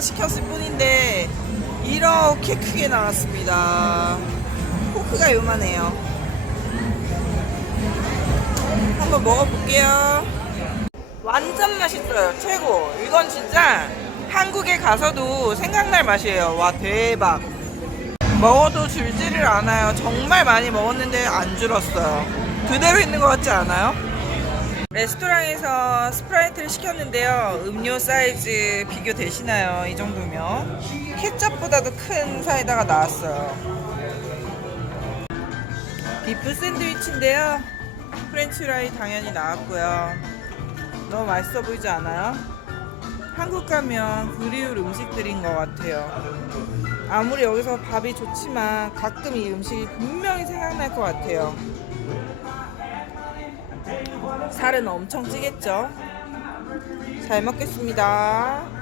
시켰을 뿐인데 이렇게 크게 나왔습니다. 포크가 요만해요. 한번 먹어볼게요. 완전 맛있어요. 최고. 이건 진짜 한국에 가서도 생각날 맛이에요. 와, 대박. 먹어도 줄지를 않아요. 정말 많이 먹었는데 안 줄었어요. 그대로 있는 것 같지 않아요? 레스토랑에서 스프라이트를 시켰는데요. 음료 사이즈 비교되시나요? 이 정도면. 케첩보다도 큰 사이다가 나왔어요. 비프 샌드위치인데요. 프렌치 후라이 당연히 나왔고요. 너무 맛있어 보이지 않아요? 한국 가면 그리울 음식들인 것 같아요. 아무리 여기서 밥이 좋지만 가끔 이 음식이 분명히 생각날 것 같아요. 살은 엄청 찌겠죠? 잘 먹겠습니다.